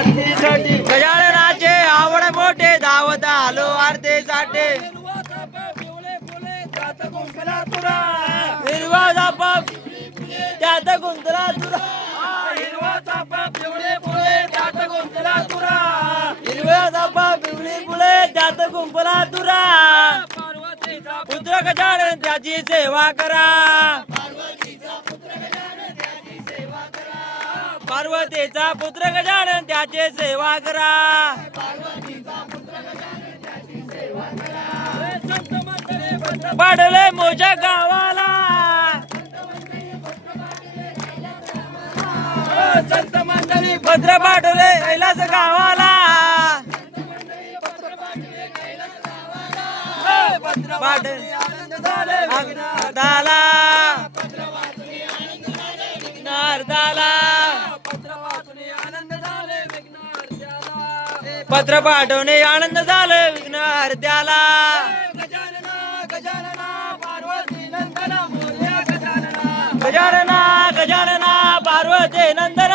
आरतीसाठी गजाननाचे आवड मोठे धावत आलो आरतीसाठी हिरवा चाफा त्यात गुंतला तुरा हिरवा चाफा पिवळे फुले त्यात गुंतला तुरा हिरव्या चाफा पिवळी फुले त्यात गुंफला तुरा पार्वतीचा पुत्र गजानन त्याची सेवा करा पार्वतीचा पुत्र गजानन त्याची सेवा करा संत मंडळी भद्र पाडले मोठ्या गावाला संत मंडळी भद्र पाडले कैलास गावाला भद्र पाडले आनंद झाले अर्धाला अर्धाला पत्र वाचून आनंद झाले विघ्नहर्त्याला पत्र पाठवणे आनंद झाले विघ्न हरत्याला गजानना गजानना पार्वती नंदना मोरया गजानना गजानना गजानना पार्वती नंदन